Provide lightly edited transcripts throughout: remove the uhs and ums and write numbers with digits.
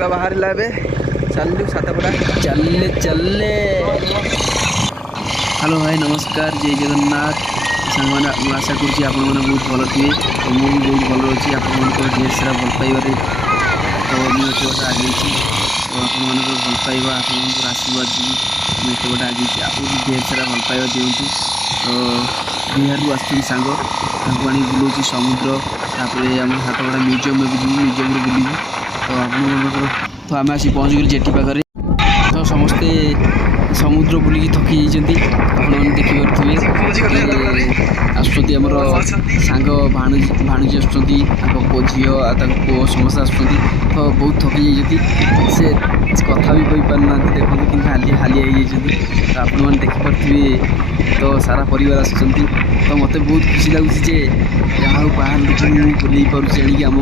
डगा बाहर चलू सातपड़ा चलले चलले। हेलो भाई नमस्कार, जय जगन्नाथ सांग मैंने आशा करुँच आप बहुत भल थे तो मुझे बहुत भल अच्छी आप ढेर सारा भल पाइबारे तो मुझे बाटे आगे तो आप भल पाइबा आप आशीर्वाद जी मुझे बाटे आगे आप ढेर सारा भल पाइबा दिंतु। तो बिहार आसुँच सांग आनी बुलाऊँ समुद्र तापर आम हाथगड़ा म्यूजियम में भी जी म्यूजियम बुलू तो आप तो आम आसी पहुँच गलु जेटी पाखे तो समस्ते समुद्र बुलिकी थकी जाइए आपने देखिपे आसमर सांग भाणुजी आसुँच पो झी पो समस्त आस तो बहुत थकी जाइए से कथा भी कही पारना देखो कि हालिया हालिया तो आपण मैंने देखिपे तो सारा परिवार आसुँच तो मत बहुत खुशी लगुच जहाँ बाहर लोक बुले पार्टी आम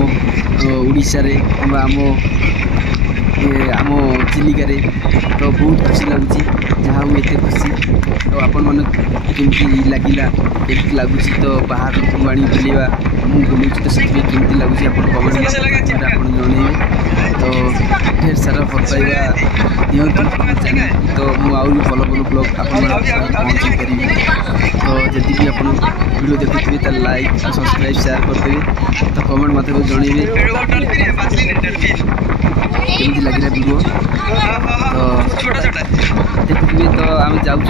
ओडिशा रे आम आम चिलिकार तो बहुत खुशी लगुच जहाँ एत खुशी तो आपण मन केमती लगिला केमती लगुच तो बाहर लोक आनी बुलेवा मुझे बुले तो से केमती लगुच आप कमेंट जनइबे तो ढेर सारा भल पाइबा दिंतु तो मुझे भल भल ब्लॉग आप पहुँचे करी तो जदि भी आप वीडियो देखुए तो लाइक और सब्सक्राइब शेयर करदेवे तो कमेंट मत जनइबे केमती लगे वीडियो तो देखुए तो आम जाऊँ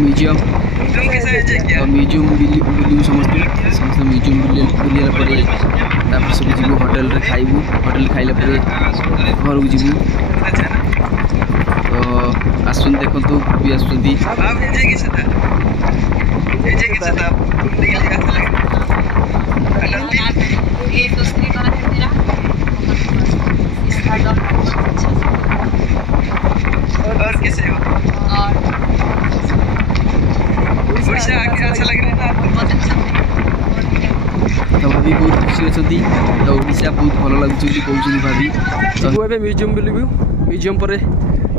म्यूजियम तो म्यूजियम बुलू समस्त समस्त म्यूजियम बुलिया पर सब जीव होटेल खाइबू होटेल खाइला घर को जीवु तो आसुन देखो भी आसुँच और कैसे हो? और उड़ीसा आके अच्छा लग रहा है ना? बहुत अच्छा तो भाभी बहुत खुशी अच्छा तो ओडिशा बहुत भल लगुच कहते भाभी तो ये म्यूजियम बुलू म्यूजियम पर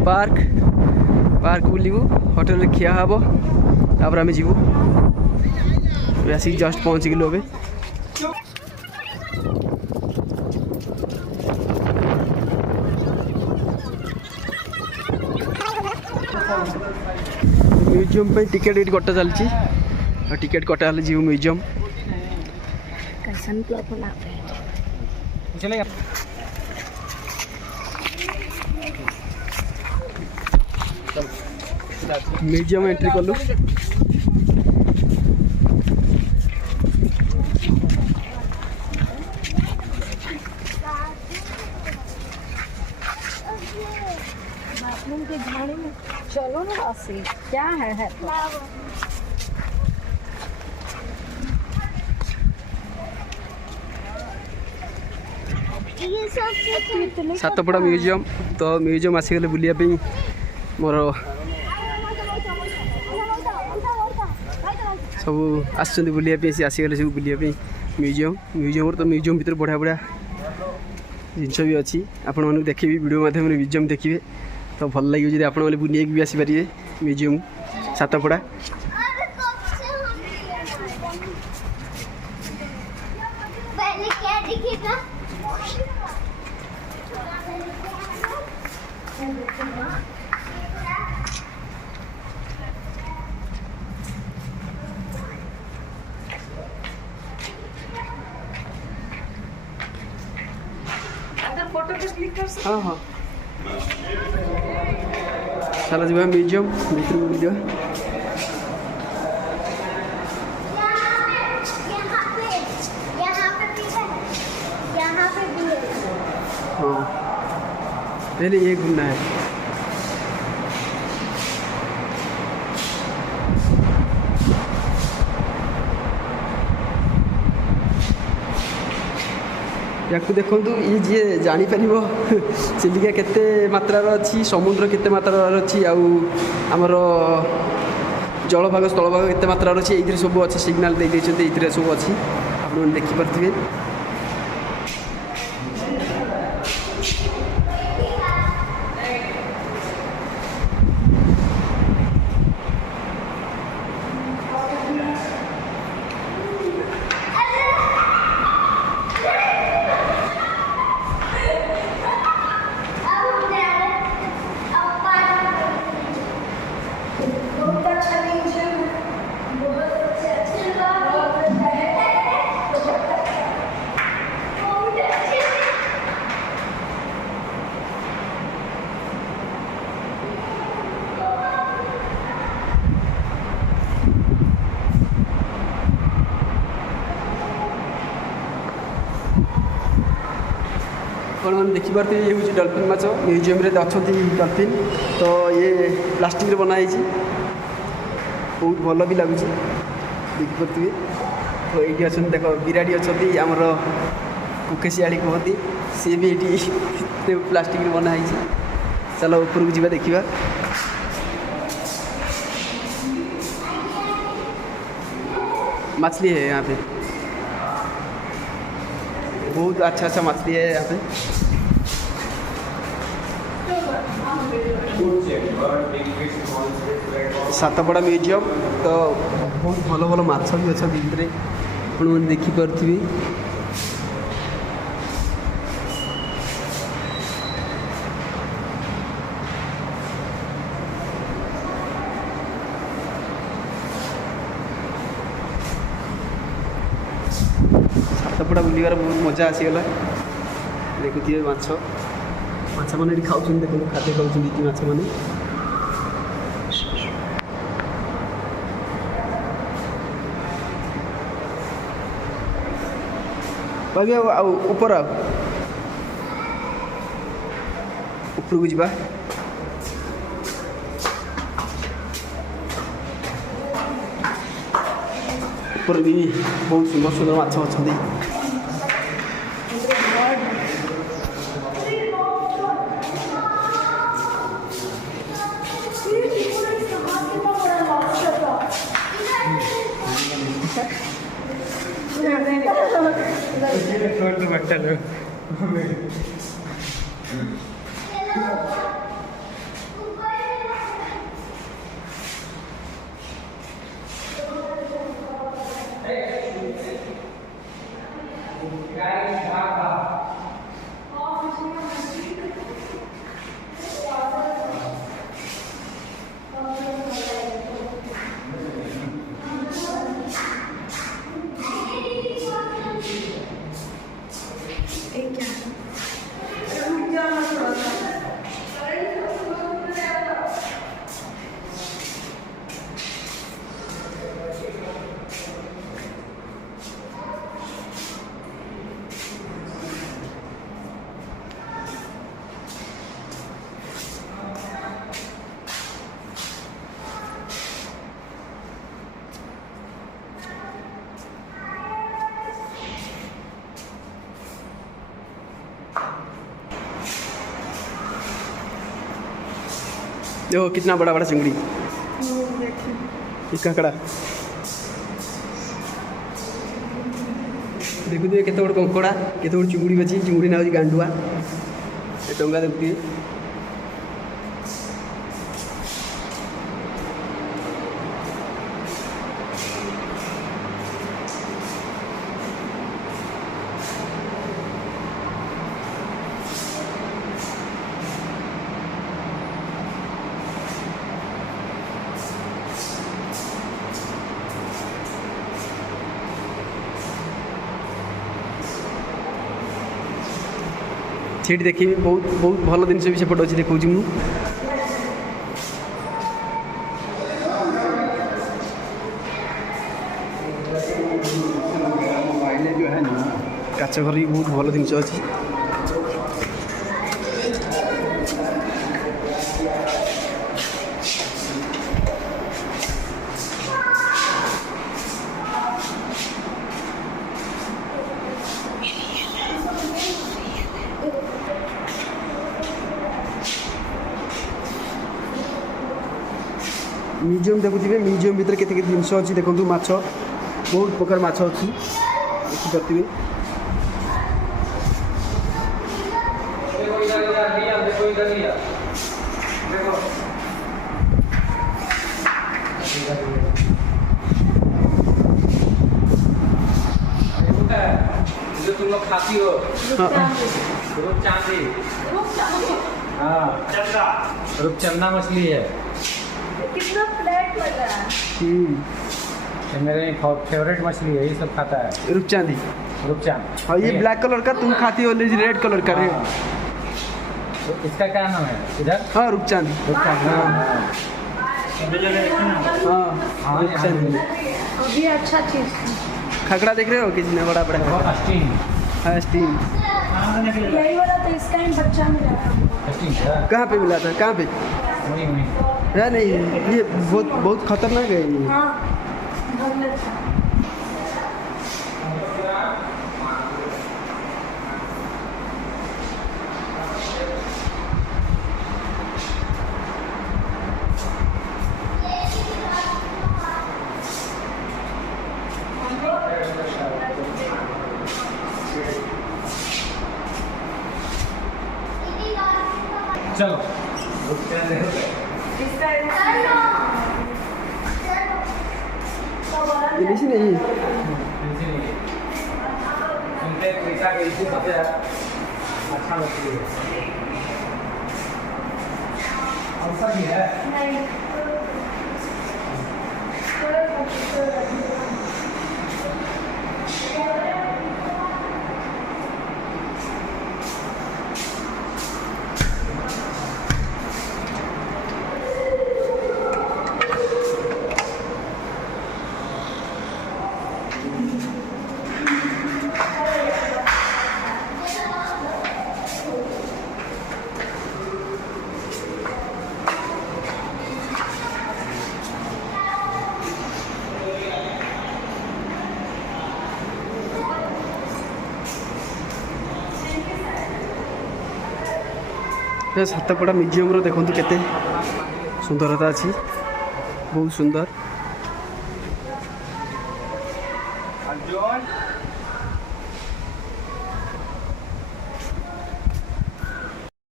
पार्क पार्क बुलू होटेल खिया हम तापर आम जीवु आसिक जस्ट पहुँच गलु ए म्यूजियम पे टिकेट ये कटा चलती टिकेट कटा जीव म्यूजियम म्यूजियम एंट्री कलु चलो ना राशि क्या है सातपड़ा म्यूजियम तो म्यूजियम आसीगले बुलिया मोर सब आसुँच बुलिया सी आसीगले सब बुलिया म्यूजियम म्यूजियम तो म्यूजियम भीतर बढ़िया बढ़िया जिनस भी अच्छी आपण मानक देखिए वीडियो माध्यम म्यूजियम देखिए तो भल लगे जब आप बुनिया भी आसीपारे म्यूजियम सातपड़ा फोटो पे क्लिक कर सकते हाँ हाँ चला जी म्यूजियम भीतर बुलिया हाँ पहले ये घूमना है या देखु ये जी जापर चिलिका केते मात्रार अच्छी समुद्र केते मात्रार अच्छी आमर जलभाग स्थलभाग केते मात्रार अच्छी ये सब अच्छी सिग्नाल दे देते सब अच्छी आप देखिपे आपने देखिपे ये हूँ डल्फिन माछ म्यूजियम अच्छा डल्फिन तो ये प्लास्टिक बनाई बहुत भल भी लगुच देखिपे तो ये अच्छा देख बिराड़ी अच्छा आमर कुकेशियाड़ी कहती सी भी ये प्लास्टिक बनाई चलो ऊपर को जा देखा मछली है यहाँ पे बहुत अच्छा अच्छा मछली है यहाँ पे सातपड़ा म्यूजियम तो बहुत भल भल माछ भी अच्छा भितर आप देखिपे सातपड़ा बुलार बहुत मजा आसीगला देखुए माछ माछ मैंने ये खाऊँ देखो खाद्य खाऊँ माछ मैंने भाभी ऊपर ऊपर को जा ऊपर भी बहुत सुंदर सुंदर माछ अच्छा देखो कितना बड़ा बड़ा चिंगड़ी काकड़ा देखुए केते बड़ कंकड़ा केते बड़ चिंगुड़ी अच्छी चिंगुड़ी ना हो गांडुआ टंगा देखुए सीट देखी बहुत बहुत भल जिन भी सेपटे अच्छे देखा मुझे काच घर भी बहुत भल जिन अच्छी म्यूजियम देखुए म्यूजियम भितर केते जिनस अच्छी देखो माछ बहुत प्रकार माछ अच्छी देखिपे जो तुम लोग खाती हो रूपचांदी हाँ रूपचंदा मछली है कितना फ्लैट लगा ये मेरे फेवरेट मछली है ये सब खाता है रूपचांदी रूपचांद हाँ ये ब्लैक कलर का तुम खाती हो रेड कलर का रेड तो इसका क्या नाम है इधर हाँ रूपचांदी रूपचांद हाँ रूपचांदी अभी अच्छा चीज खकड़ा देख रहे हो कितने बड़ा बड़ा स्टीम हाँ स्टीम यही वाला तो इसका ही बच्चा मिला था ठीक है कहाँ पे मिला था, कहाँ पे? वही वही है नहीं, ये बहुत बहुत खतरनाक है ये। हाँ बहुत अच्छा चलो इसका ये नहीं नहीं उनके पैसा के इसी सबसे अच्छा मछली है अवसर भी है नहीं सातपड़ा म्यूजियम देखो केते सुंदरता अच्छी, बहुत सुंदर।